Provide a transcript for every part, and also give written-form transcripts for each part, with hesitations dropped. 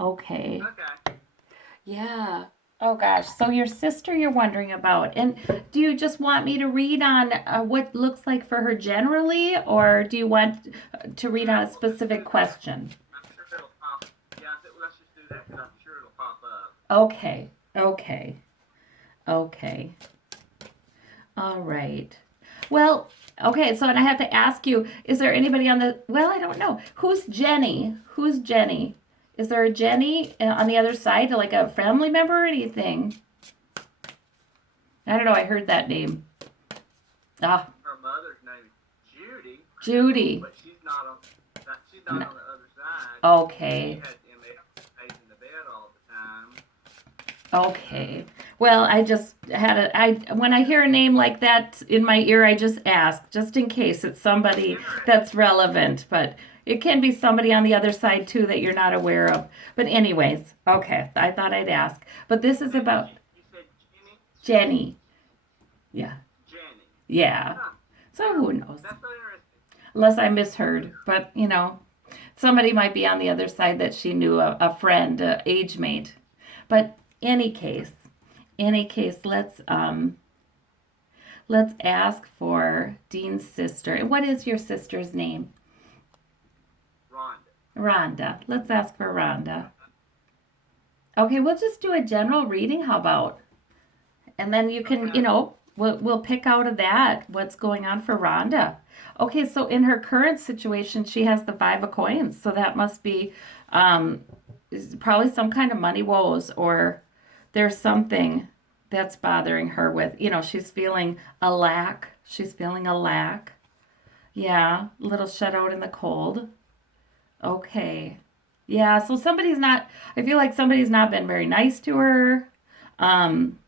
Okay. Okay. Yeah. Oh gosh. So your sister you're wondering about. And do you just want me to read on what looks like for her generally, or do you want to read on a Well, let's specific do that. question? I'm sure it'll pop. Yeah, let's just do that because I'm sure it'll pop up. Okay. Okay. Okay. All right. Well, okay, so and I have to ask you, is there anybody on the, well, I don't know. Who's Jenny? Who's Jenny? Is there a Jenny on the other side, like a family member or anything? I don't know. I heard that name. Ah, Her mother's name is Judy, Judy. but she's not on. She's not N- on the other side. She Okay. has MS, stays in the bed all the time. Okay. Well, I just had a I when I hear a name like that in my ear, I just ask just in case it's somebody that's Interesting. relevant, but it can be somebody on the other side too that you're not aware of. But anyways, okay, I thought I'd ask. But this is about You said Jenny. Jenny. Yeah. Jenny. Yeah. Huh. So who knows? That's so interesting. Unless I misheard, but somebody might be on the other side that she knew a friend, age mate. But any case, let's ask for Dean's sister. And what is your sister's name? Rhonda. Rhonda. Let's ask for Rhonda. Okay, we'll just do a general reading. How about? And then you can, Okay. we'll pick out of that what's going on for Rhonda. Okay, so in her current situation, she has the five of coins. So that must be um, probably some kind of money woes, or there's something that's bothering her with, she's feeling a lack. She's feeling a lack. Yeah, a little shut out in the cold. Okay. Yeah, so I feel like somebody's not been very nice to her. Um,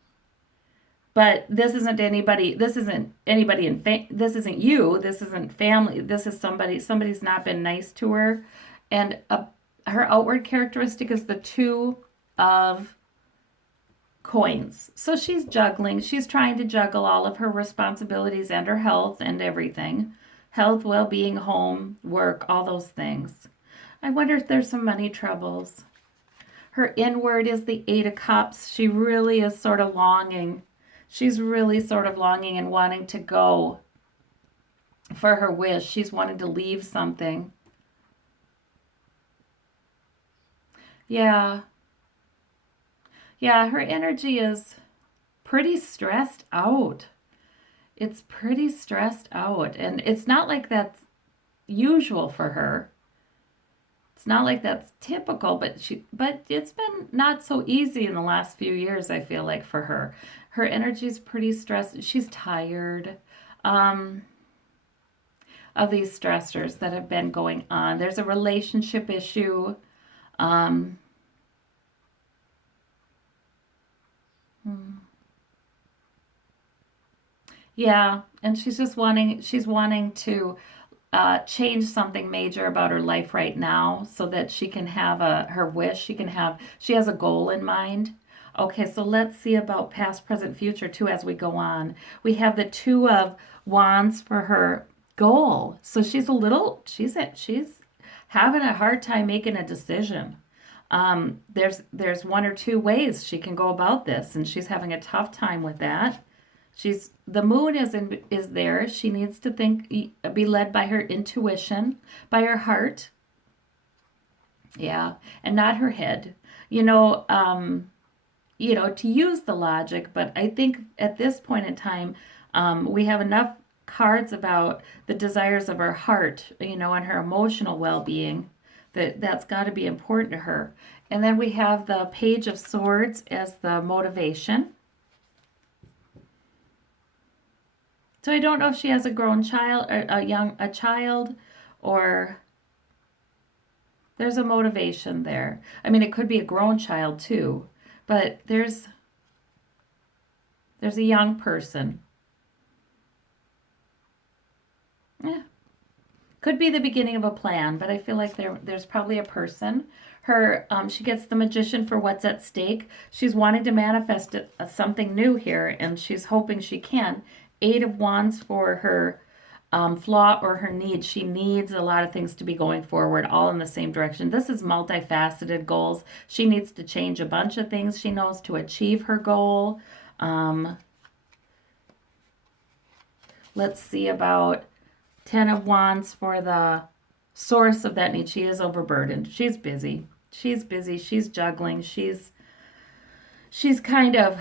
but this isn't you, this isn't family, this is somebody's not been nice to her. And her outward characteristic is the two of coins. So she's trying to juggle all of her responsibilities and her health and everything. Health, well-being, home, work, all those things. I wonder if there's some money troubles. Her inward is the Eight of Cups. She really is sort of longing. She's really sort of longing and wanting to go for her wish. She's wanting to leave something. Yeah. Yeah, her energy is pretty stressed out. It's pretty stressed out. And it's not like that's usual for her. It's not like that's typical, but it's been not so easy in the last few years, I feel like for her. Her energy's pretty stressed. She's tired um, of these stressors that have been going on. There's a relationship issue. Um, yeah, and she's wanting to change something major about her life right now so that she can have her wish. She has a goal in mind. Okay, so let's see about past, present, future too as we go on. We have the two of wands for her goal. So she's having a hard time making a decision. There's one or two ways she can go about this, and she's having a tough time with that. She's the moon is there. She needs to be led by her intuition, by her heart, yeah, and not her head. You know, um, to use the logic, but I think at this point in time, we have enough cards about the desires of her heart, and her emotional well-being that's got to be important to her. And then we have the Page of Swords as the motivation. So I don't know if she has a grown child, or a child, or there's a motivation there. I mean, it could be a grown child too, but there's a young person. Yeah, could be the beginning of a plan, but I feel like there's probably a person. She gets the Magician for what's at stake. She's wanting to manifest something new here, and she's hoping she can. Eight of Wands for her flaw or her need. She needs a lot of things to be going forward, all in the same direction. This is multifaceted goals. She needs to change a bunch of things she knows to achieve her goal. Um, let's see about 10 of Wands for the source of that need. She is overburdened. She's busy. She's busy. She's juggling. She's kind of,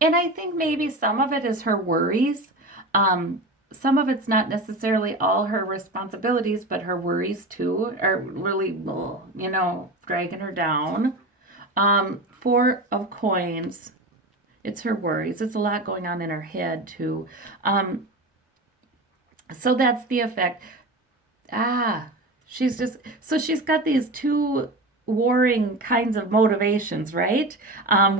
and I think maybe some of it is her worries. Some of it's not necessarily all her responsibilities, but her worries too are really, dragging her down. Four of Coins. It's her worries. It's a lot going on in her head too. So that's the effect. Ah, she's got these two warring kinds of motivations, right?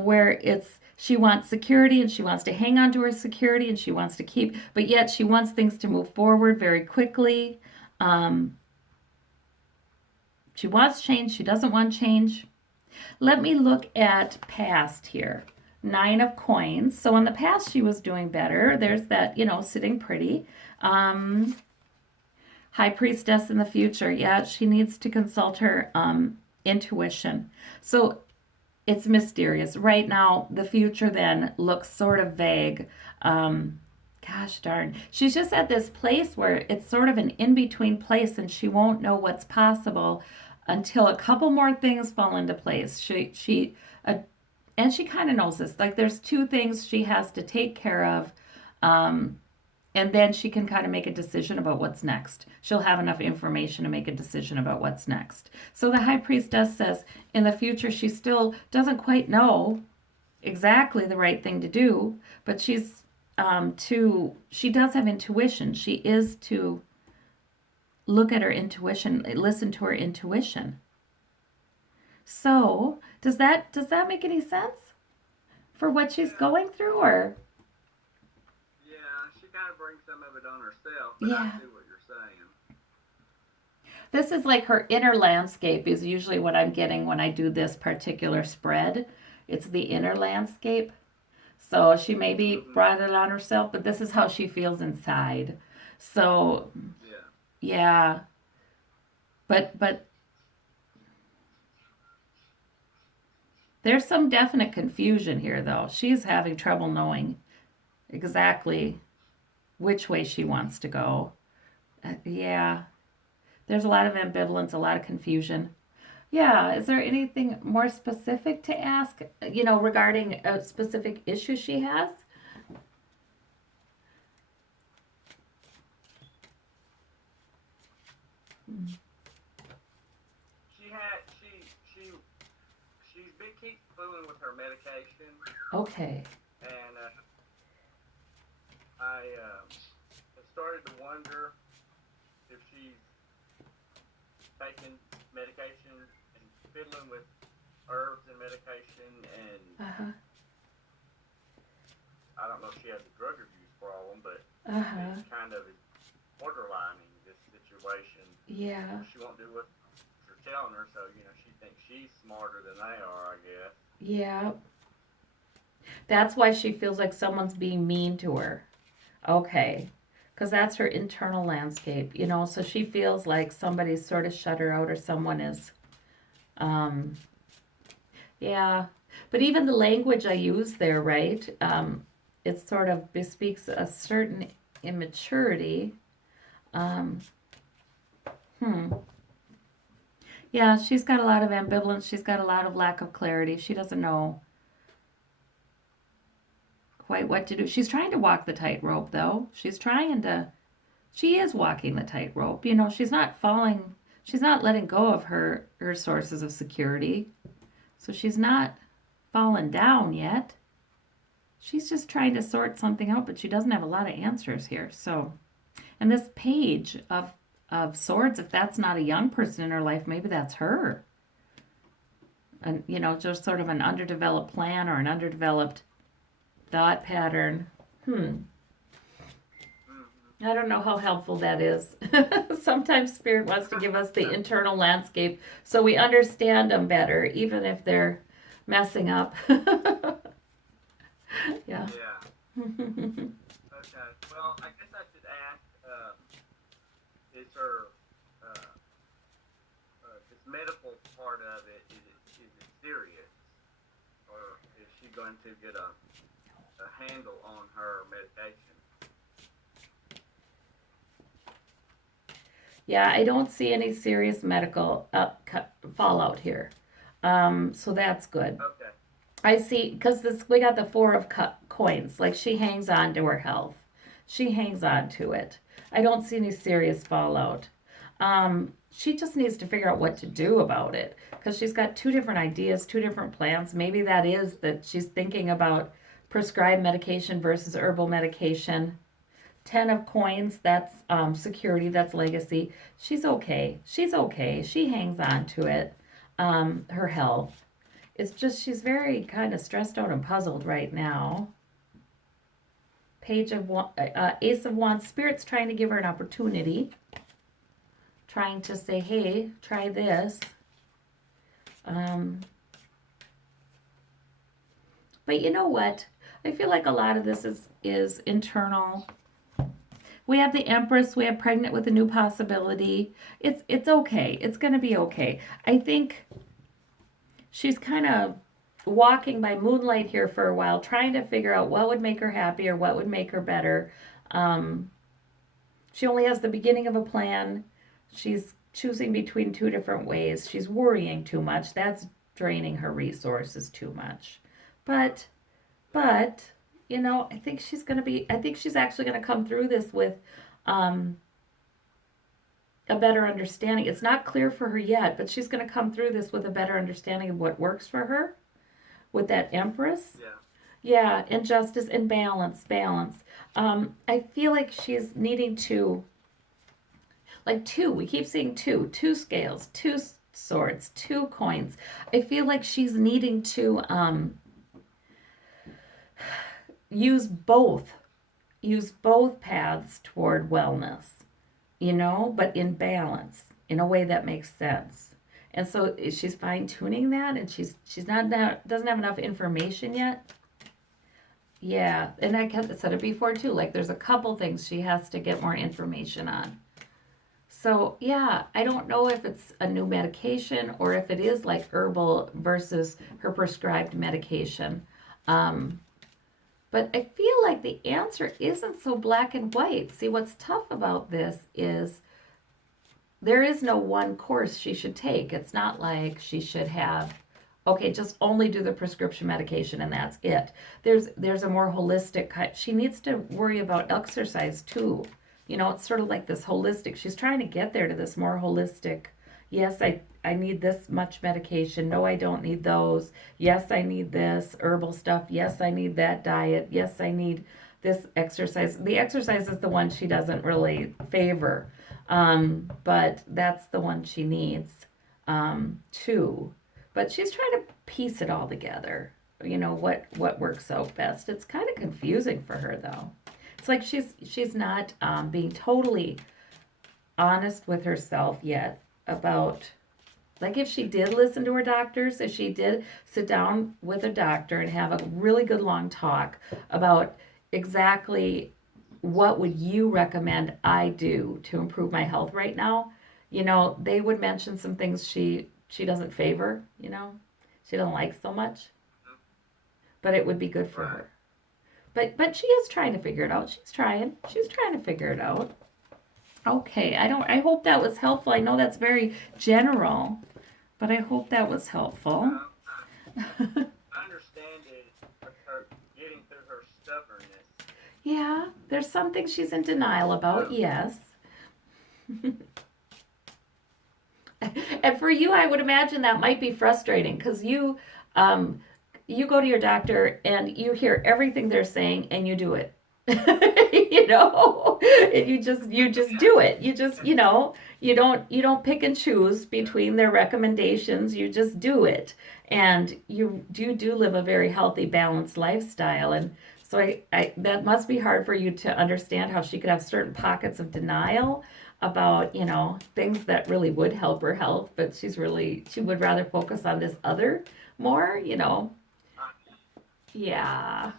Where it's she wants security and she wants to hang on to her security and she wants to keep, but yet she wants things to move forward very quickly. Um, she wants change, she doesn't want change. Let me look at past here. 9 of Coins. So in the past, she was doing better. There's that, sitting pretty. High Priestess in the future. Yeah, she needs to consult her intuition. So it's mysterious. Right now, the future then looks sort of vague. Gosh darn. She's just at this place where it's sort of an in between place and she won't know what's possible until a couple more things fall into place. And she kind of knows this. Like there's two things she has to take care of. And then she can kind of make a decision about what's next. She'll have enough information to make a decision about what's next. So the High Priestess says in the future she still doesn't quite know exactly the right thing to do, but she does have intuition. She is to look at her intuition, listen to her intuition. So does that make any sense for what she's going through, or? She kind of brings some of it on herself, but Yeah. I see what you're saying. This is like her inner landscape is usually what I'm getting when I do this particular spread. It's the inner landscape. So she maybe brought it on herself, but this is how she feels inside. So yeah. But there's some definite confusion here though. She's having trouble knowing exactly which way she wants to go. Yeah. There's a lot of ambivalence, a lot of confusion. Yeah, is there anything more specific to ask, regarding a specific issue she has? She had she she's been keep fooling with her medication, Okay. and I have started to wonder if she's taking medication and fiddling with herbs and medication, and Uh-huh. I don't know if she has a drug abuse problem, but Uh-huh. it's kind of borderlining this situation. Yeah. She won't do what they're telling her, so she thinks she's smarter than they are, I guess. Yeah. That's why she feels like someone's being mean to her. Okay. Because that's her internal landscape, so she feels like somebody's sort of shut her out or someone is, um, yeah. But even the language I use there, right? It sort of bespeaks a certain immaturity. Um, hmm. Yeah, she's got a lot of ambivalence. She's got a lot of lack of clarity. She doesn't know quite what to do. She's trying to walk the tightrope, though. She is walking the tightrope. She's not falling, she's not letting go of her sources of security. So she's not fallen down yet. She's just trying to sort something out, but she doesn't have a lot of answers here. So, and this page of swords, if that's not a young person in her life, maybe that's her. And just sort of an underdeveloped plan or an underdeveloped thought pattern. I don't know how helpful that is. Sometimes Spirit wants to give us the internal landscape so we understand them better, even if they're messing up. Yeah. Yeah. Okay. Well, I guess I should ask. her this medical part of it, is it serious, or is she going to get a handle on her medication? Yeah, I don't see any serious medical fallout here. So that's good. Okay. I see, because this we got the four of coins. Like she hangs on to her health. She hangs on to it. I don't see any serious fallout. She just needs to figure out what to do about it because she's got two different ideas, two different plans. Maybe that is that she's thinking about prescribed medication versus herbal medication. Ten of coins, that's security, that's legacy. She's okay. She's okay. She hangs on to it. Her health. It's just she's very kind of stressed out and puzzled right now. Ace of Wands. Spirit's trying to give her an opportunity. Trying to say, hey, try this. But you know what? I feel like a lot of this is internal. We have the Empress. We have pregnant with a new possibility. It's okay. It's gonna be okay. I think she's kind of walking by moonlight here for a while, trying to figure out what would make her happy or what would make her better. She only has the beginning of a plan. She's choosing between two different ways. She's worrying too much. That's draining her resources too much. But I think I think she's actually gonna come through this with a better understanding. It's not clear for her yet, but she's gonna come through this with a better understanding of what works for her with that Empress. Yeah. Yeah, and justice and balance. I feel like she's needing to, like two, we keep seeing two scales, two swords, two coins. I feel like she's needing to use both paths toward wellness, but in balance, in a way that makes sense. And so she's fine tuning that, and she's not doesn't have enough information yet. Yeah, and I said it before too. Like there's a couple things she has to get more information on. So yeah, I don't know if it's a new medication or if it is like herbal versus her prescribed medication. But I feel like the answer isn't so black and white. See, what's tough about this is there is no one course she should take. It's not like she should have, okay, just only do the prescription medication and that's it. There's a more holistic kind. She needs to worry about exercise too. It's sort of like this holistic. She's trying to get there to this more holistic. Yes, I need this much medication. No, I don't need those. Yes, I need this herbal stuff. Yes, I need that diet. Yes, I need this exercise. The exercise is the one she doesn't really favor, but that's the one she needs too. But she's trying to piece it all together. What works out best. It's kind of confusing for her though. It's like she's not being totally honest with herself yet about, like, if she did listen to her doctors, if she did sit down with a doctor and have a really good long talk about exactly what would you recommend I do to improve my health right now, they would mention some things she doesn't favor, she doesn't like so much, but it would be good for her. But she is trying to figure it out. She's trying to figure it out. Okay, I hope that was helpful. I know that's very general, but I hope that was helpful. I understand it, her getting through her stubbornness. Yeah, there's something she's in denial about, yes. And for you, I would imagine that might be frustrating because you go to your doctor and you hear everything they're saying and you do it. And you just do it. You don't pick and choose between their recommendations. You just do it. And you do live a very healthy, balanced lifestyle. And so I that must be hard for you to understand how she could have certain pockets of denial about, things that really would help her health, but she would rather focus on this other more, Yeah.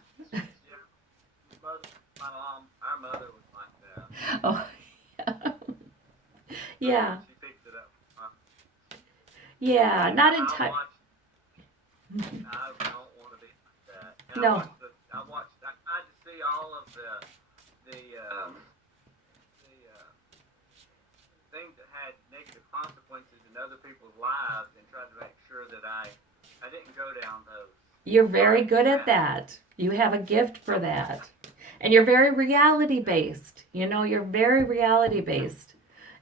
Our mother was like that. Oh, yeah. Yeah. She picks it up. Yeah. And Not I entirely. watched. I don't want to be like that. And I No. watched the. I watched. I tried to see all of the the things that had negative consequences in other people's lives, and tried to make sure that I didn't go down those You're very dark good at paths. that. You have a gift for that. And you're very reality based. You're very reality based.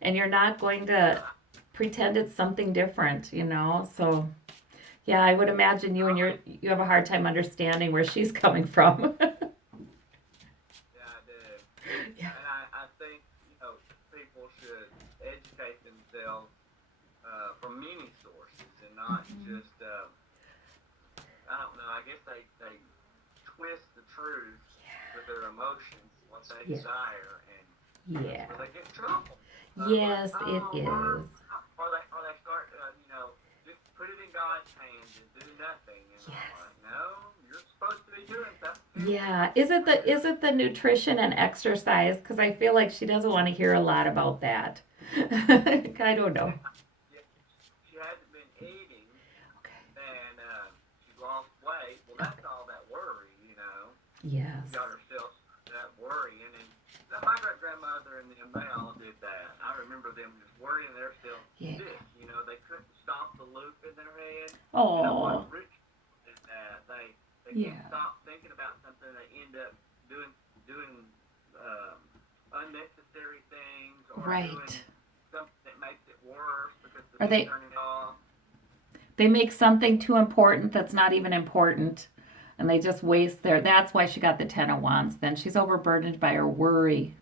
And you're not going to Yeah. pretend it's something different. So, yeah, I would imagine you have a hard time understanding where she's coming from. Yeah, I do. Yeah. And I think, people should educate themselves from many sources and not just, I don't know, I guess they twist the truth with their emotions, what they Yes. desire, and that's Yeah. where they get in trouble. Like, Yes, it oh, is. or they start, just put it in God's hands and do nothing. And I'm Yes. like, no, you're supposed to be doing something. Yeah. Is it the nutrition and exercise? Because I feel like she doesn't want to hear a lot about that. I don't know. Yeah, she hasn't been eating, Okay. and she lost weight. Well, that's all that worry. She Yes. got herself that worrying, and my great grandmother and them, they all did that. I remember them just worrying themselves Yeah. sick. They couldn't stop the loop in their head. And I watched Oh. Rich did that. They can't Yeah. stop thinking about something. They end up doing um, unnecessary things or doing Right. something that makes it worse because Are they they turn it off. they make something too important that's not even important and they just waste their that's why she got the 10 of wands then she's overburdened by her worry.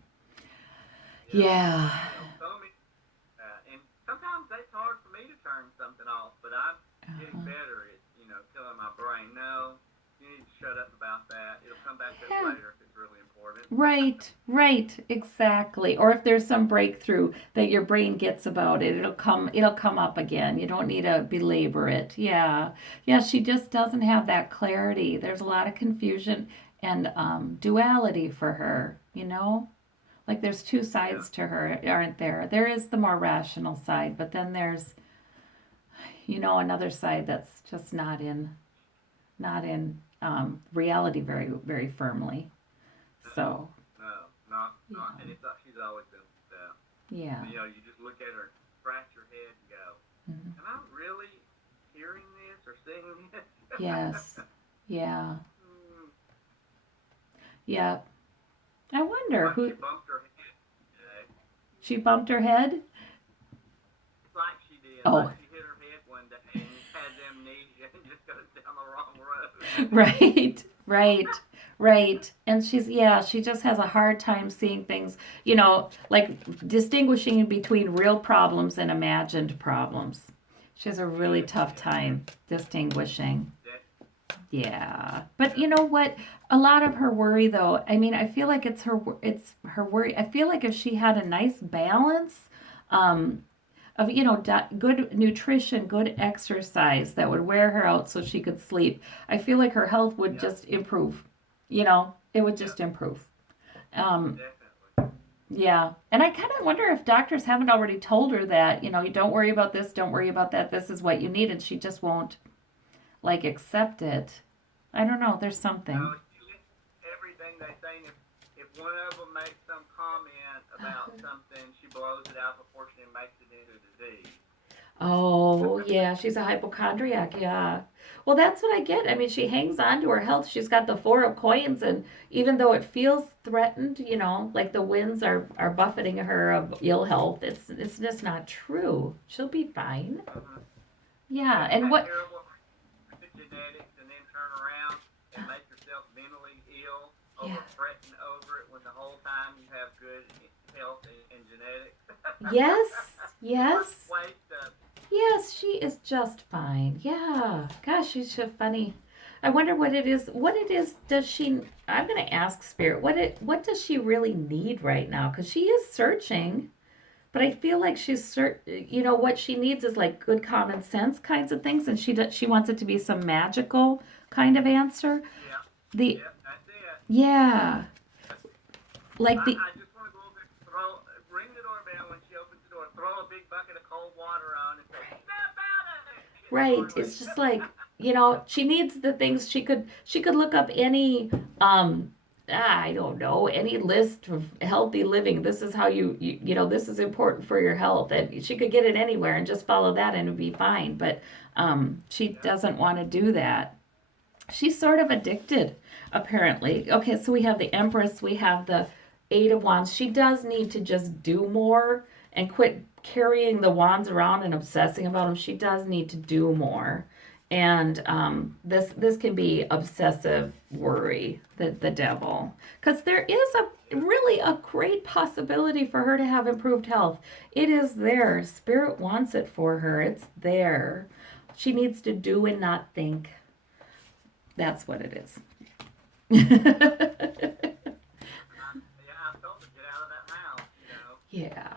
Yeah. Yeah. So many. And sometimes it's hard for me to turn something off, but I'm getting Uh-huh. better at, telling my brain, no, you need to shut up about that. It'll come back up Yeah. later if it's really important. Right, exactly. Or if there's some breakthrough that your brain gets about it, it'll come up again. You don't need to belabor it. Yeah. Yeah, she just doesn't have that clarity. There's a lot of confusion and duality for her. Like there's two Yeah. sides to her, aren't there? There is the more rational side, but then there's another side that's just not in reality very very firmly. No, So, no, not. yeah. And she's always been like that. Yeah. You just look at her, scratch your head, and go, Mhm. am I really hearing this or seeing this? Yes. Yeah. Hmm. Yeah. I wonder Like she who bumped her head today. she bumped her head. Like she did, like Oh, she hit her head one day and has amnesia and just goes down the wrong road. right. Right. Right. And she just has a hard time seeing things, like distinguishing between real problems and imagined problems. She has a really Yes, tough yes, time distinguishing. that, Yeah. But yeah, you know what? A lot of her worry though, I mean, I feel like it's her worry. I feel like if she had a nice balance um of good nutrition, good exercise that would wear her out so she could sleep, I feel like her health would yeah, just improve. It would yeah, just improve. Um definitely. yeah. And I kind of wonder if doctors haven't already told her that, you don't worry about this, don't worry about that. This is what you need and she just won't like accept it. I don't know. There's something. No, she listens to everything they say. And if one of them makes some comment about something, she blows it out of proportion and makes it into a disease. Oh, yeah, she's a hypochondriac, yeah. Well, that's what I get. I mean, she hangs on to her health. She's got the four of coins, and even though it feels threatened, like the winds are buffeting her of ill health, it's just not true. She'll be fine. Uh-huh. Yeah, Yeah, isn't and that what? terrible? The genetics and then turn around and make yourself mentally ill Yeah. over fretting over it when the whole time you have good health and genetics. Yes, What yes, waste of yes. She is just fine. Yeah. Gosh, she's so funny. I wonder what it is. What it is? Does she? I'm gonna ask Spirit. What does she really need right now? Because she is searching. But I feel like what she needs is like good common sense kinds of things, and she wants it to be some magical kind of answer. yeah, The yeah, that's it. Yeah, like the I just want to go over and ring the doorbell when she opens the door, throw a Right. It's just like, she needs the things she could look up any I don't know, any list of healthy living. This is how this is important for your health. And she could get it anywhere and just follow that and it'd be fine. But she Yeah. doesn't want to do that. She's sort of addicted, apparently. Okay, so we have the Empress, we have the Eight of Wands. She does need to just do more and quit carrying the wands around and obsessing about them. She does need to do more. And this can be obsessive worry, the devil, because there is really a great possibility for her to have improved health. It is there. Spirit wants it for her. It's there. She needs to do and not think. That's what it is. Yeah, I told her get out of that house, Yeah.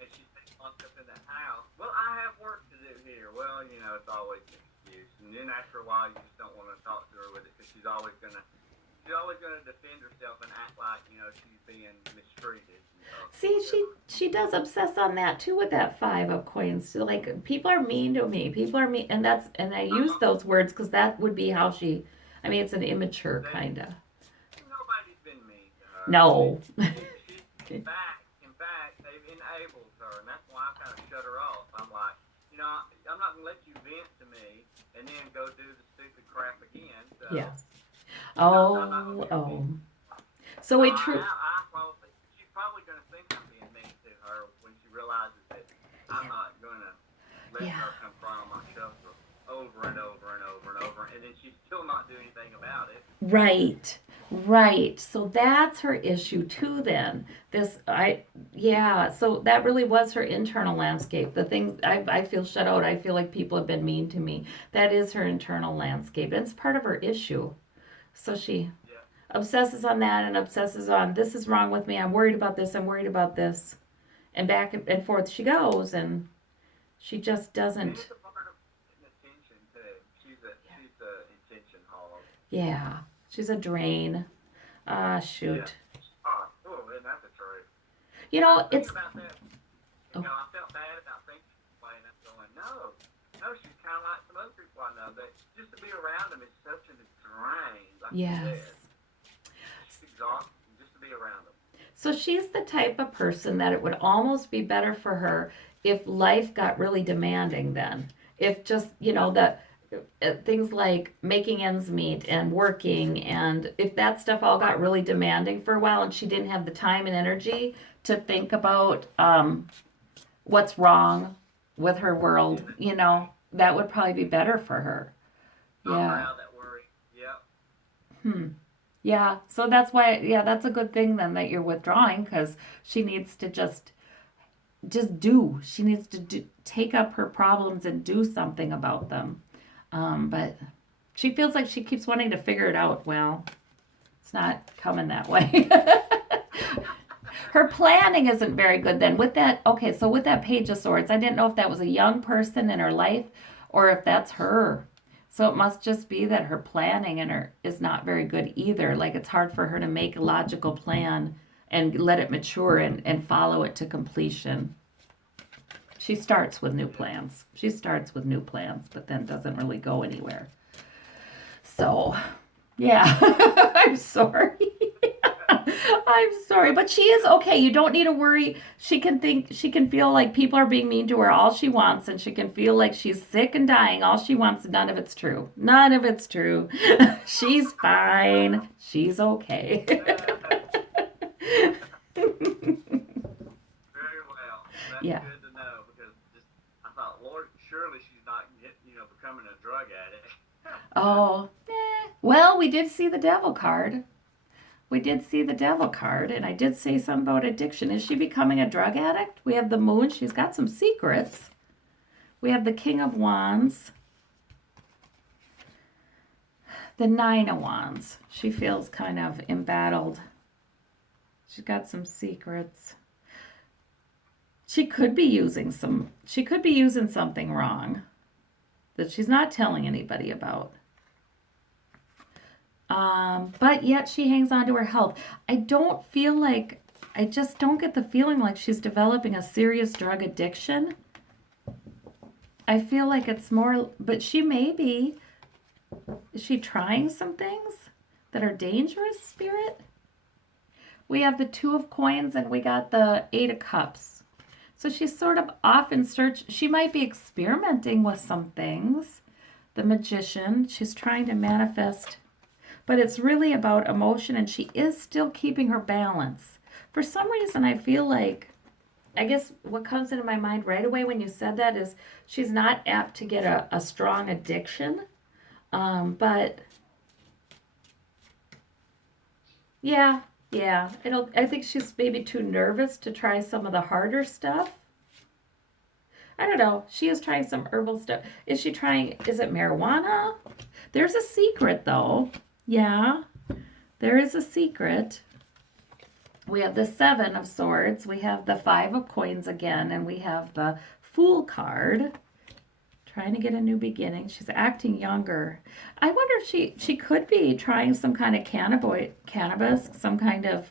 and she's locked up in that house. Well, I have work to do here. Well, it's always an excuse, and then after a while, you just don't want to talk to her with it because she's always gonna defend herself and act like she's being mistreated. See, she does obsess on that too with that Five of Coins. So, like, people are mean to me. People are mean, and I use those words because that would be how she. I mean, it's an immature kind of. Nobody's been mean to her. No. In fact, they've enabled her, and that's why I kind of shut her off. I'm like, I'm not gonna let you vent to me and then go do the stupid crap again. So, Yes. I'm not gonna do Oh. it. So we true. She's probably gonna think I'm being mean to her when she realizes that I'm not gonna let Yeah. her come cry on my shoulder over and over and over and over, and then she's still not doing anything about it. Right. Right. So that's her issue too then. Yeah, so that really was her internal landscape. The things I feel shut out. I feel like people have been mean to me. That is her internal landscape. And it's part of her issue. So she Yeah. obsesses on that and obsesses on this is wrong with me. I'm worried about this. I'm worried about this. And back and forth she goes and she just And doesn't. it's a part of getting attention too. She's a attention hog. Yeah. She's a drain. Ah, Yeah. shoot. And that's the truth. You I know, was thinking it's about that. oh, I felt bad about thinking this way, and I'm going, no, she's kind of like some other people I know that just to be around them is such a drain. Like you yes. said, it's exhausting just to be around them. So she's the type of person that it would almost be better for her if life got really demanding then. If just, things like making ends meet and working, and if that stuff all got really demanding for a while and she didn't have the time and energy to think about what's wrong with her world, that would probably be better for her. Not Yeah. proud that worry. Yep. Hmm. Yeah. So that's why, yeah, that's a good thing then that you're withdrawing because she needs to just do. She needs to take up her problems and do something about them. But she feels like she keeps wanting to figure it out. Well, it's not coming that way. Her planning isn't very good then. With that, okay, so with that Page of Swords, I didn't know if that was a young person in her life or if that's her. So it must just be that her planning is not very good either. Like it's hard for her to make a logical plan and let it mature and follow it to completion. She starts with new plans. She starts with new plans, but then doesn't really go anywhere. So, yeah, I'm sorry. I'm sorry, but she is okay. You don't need to worry. She can feel like people are being mean to her all she wants, and she can feel like she's sick and dying all she wants. None of it's true. None of it's true. She's fine. She's okay. Very well. That's Yeah. good to know because I thought, Lord, surely she's not becoming a drug addict. Oh, well, we did see the devil card. We did see the devil card, and I did say something about addiction. Is she becoming a drug addict? We have the moon. She's got some secrets. We have the King of Wands. The Nine of Wands. She feels kind of embattled. She's got some secrets. She could be using something wrong that she's not telling anybody about. But yet she hangs on to her health. I just don't get the feeling like she's developing a serious drug addiction. I feel like it's more, but she may be. Is she trying some things that are dangerous, Spirit? We have the Two of Coins and we got the Eight of Cups. So she's sort of off in search. She might be experimenting with some things. The Magician, she's trying to manifest, but it's really about emotion, and she is still keeping her balance. For some reason, I feel like, I guess what comes into my mind right away when you said that is she's not apt to get a strong addiction. But yeah, yeah, I think she's maybe too nervous to try some of the harder stuff. I don't know. She is trying some herbal stuff. Is she trying, is it marijuana? There's a secret though. Yeah, there is a secret. We have the Seven of Swords. We have the Five of Coins again, and we have the Fool card. Trying to get a new beginning. She's acting younger. I wonder if she could be trying some kind of cannabis, some kind of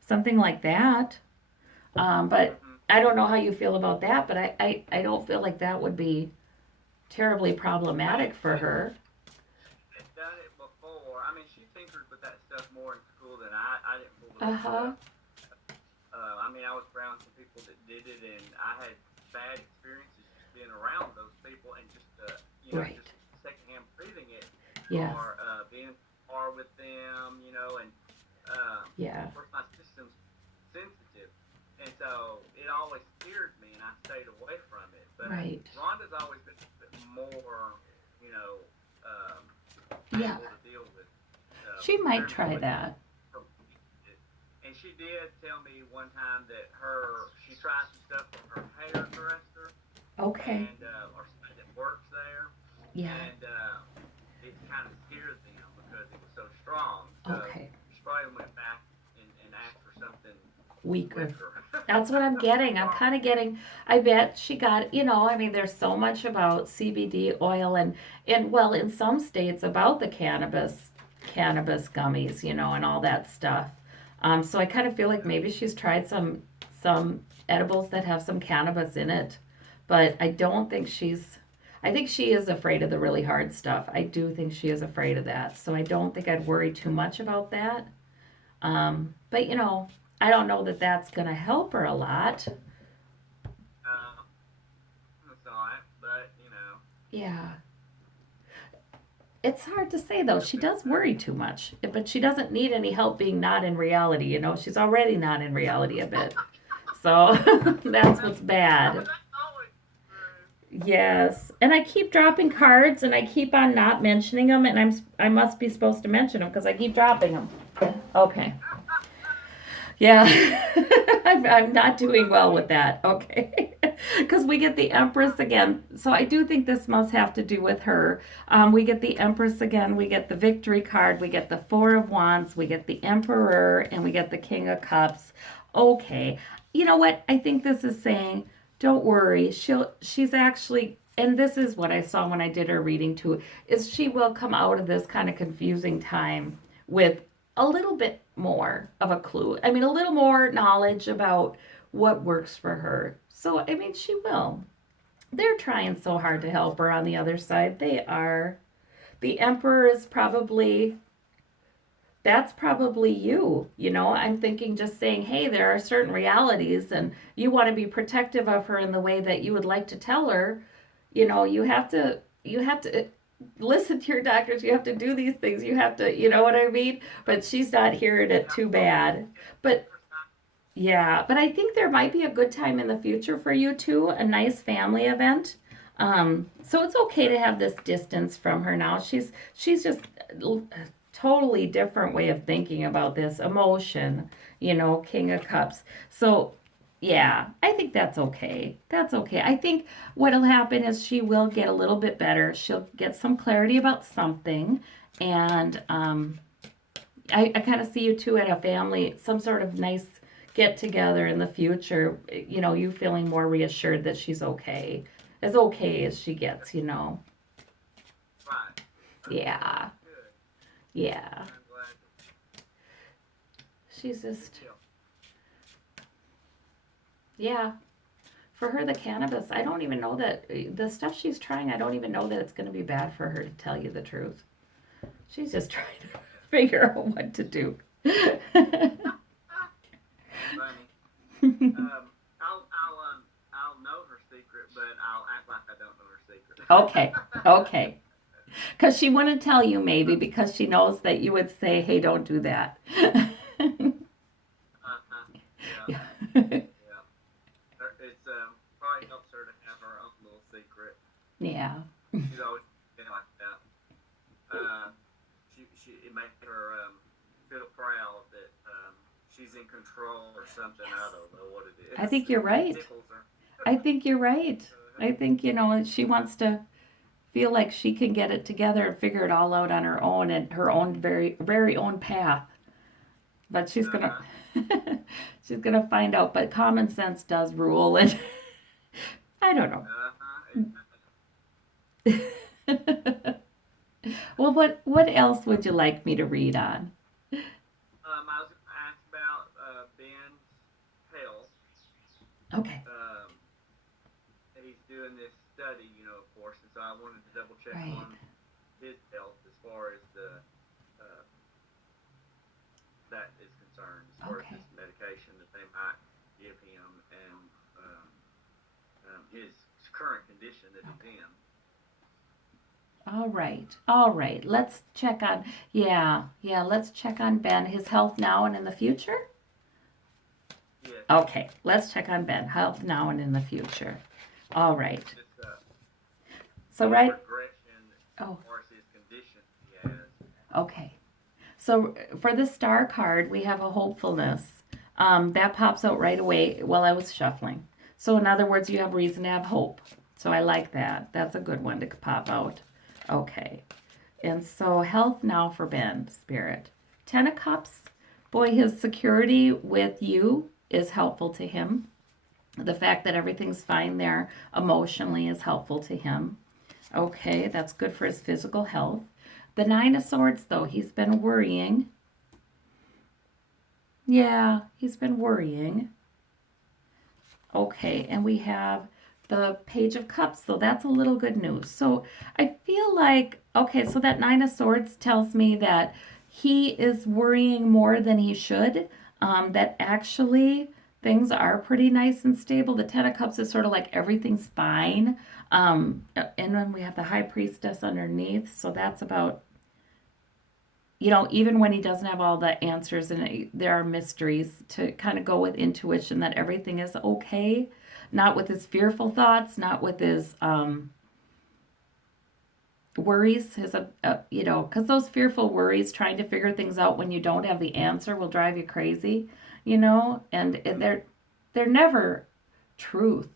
something like that. But I don't know how you feel about that, but I don't feel like that would be terribly problematic for her. I've done it before. I mean, she tinkered with that stuff more in school than I didn't fool with Uh that huh. stuff. I mean, I was around some people that did it, and I had bad experiences just being around those people and just, Right. just secondhand breathing it Yes. or being far with them, and Yeah. of course my system's sensitive, and so it always scared me, and I stayed away from it. But Right. Rhonda's always been a bit more, you know, um, Yeah. able to deal with She might very try quickly. that. And she did tell me one time that she tried some stuff from her hairdresser Okay. and or somebody that works there, Yeah. and it kind of scared them because it was so strong. So Okay. she probably went back and asked for something Weaker. weaker. That's what I'm getting. I'm kind of getting, I bet she got, I mean, there's so much about CBD oil and well, in some states about the cannabis gummies, and all that stuff. So I kind of feel like maybe she's tried some edibles that have some cannabis in it, but I think she is afraid of the really hard stuff. I do think she is afraid of that. So I don't think I'd worry too much about that. But I don't know that that's going to help her a lot. uh, that's all right, but Yeah. It's hard to say though. She does worry too much, but she doesn't need any help being not in reality. She's already not in reality a bit. So that's what's yeah, bad. but that's always true. Yes. And I keep dropping cards and I keep on not mentioning them, and I must be supposed to mention them because I keep dropping them. Okay. Yeah, I'm not doing well with that. Okay. Because we get the Empress again. So I do think this must have to do with her. We get the Empress again. We get the Victory card. We get the Four of Wands. We get the Emperor. And we get the King of Cups. Okay. You know what? I think this is saying, don't worry. She's actually, and this is what I saw when I did her reading too, is she will come out of this kind of confusing time with a little bit more of a clue. I mean, a little more knowledge about what works for her. So, I mean, she will. They're trying so hard to help her on the other side. They are. The Emperor is probably, that's probably you. I'm thinking just saying, hey, there are certain realities, and you want to be protective of her in the way that you would like to tell her. You have to listen to your doctors. You have to do these things. You have to, you know what I mean? But she's not hearing it too bad. But yeah, but I think there might be a good time in the future for you too, a nice family event. So it's okay to have this distance from her now. She's just a totally different way of thinking about this emotion, King of Cups. So yeah, I think that's okay. That's okay. I think what'll happen is she will get a little bit better. She'll get some clarity about something, and I kind of see you two at a family, some sort of nice get together in the future. You feeling more reassured that she's okay as she gets. Right. Yeah, That's good. yeah. I'm glad. She's Good just, deal. yeah. for her, the cannabis, I don't even know that the stuff she's trying, I don't even know that it's going to be bad for her, to tell you the truth. She's just trying to figure out what to do. Funny. I'll know her secret, but I'll act like I don't know her secret. Okay, okay. Because she wouldn't tell you, maybe, because she knows that you would say, hey, don't do that. Yeah. Yeah. Yeah. It's probably helps her to have her own little secret. Yeah. She's always been like that. It makes her feel proud that she's in control or something. Yes. I don't know what it is. I think you're right. I think you're right. I think, she wants to feel like she can get it together and figure it all out on her own and her own very, very own path. But she's gonna she's gonna find out. But common sense does rule, and I don't know. Well, what else would you like me to read on? I was going to ask about Ben's health. Okay. He's doing this study, of course, and so I wanted to double check Right. on his health as far as that is concerned, as far as this medication that they might give him and his current condition that he's in. All right. Let's check on, let's check on Ben, his health now and in the future. Yes. Okay, let's check on Ben, health now and in the future. All right. So right. Oh. As far as his condition he has. Okay. So for the star card, we have a hopefulness. That pops out right away while I was shuffling. So in other words, you have reason to have hope. So I like that. That's a good one to pop out. Okay. And so health now for Ben, Spirit. 10 of Cups. Boy, his security with you is helpful to him. The fact that everything's fine there emotionally is helpful to him. Okay, that's good for his physical health. The 9 of Swords, though, he's been worrying. Yeah, he's been worrying. Okay, and we have the Page of Cups, so that's a little good news. So I feel like, okay, so that 9 of Swords tells me that he is worrying more than he should, that actually things are pretty nice and stable. The 10 of Cups is sort of like everything's fine. And then we have the High Priestess underneath, so that's about, even when he doesn't have all the answers and there are mysteries, to kind of go with intuition that everything is okay, not with his fearful thoughts, not with his worries, his because those fearful worries, trying to figure things out when you don't have the answer, will drive you crazy, and they're never truth.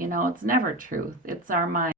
It's never truth. It's our mind.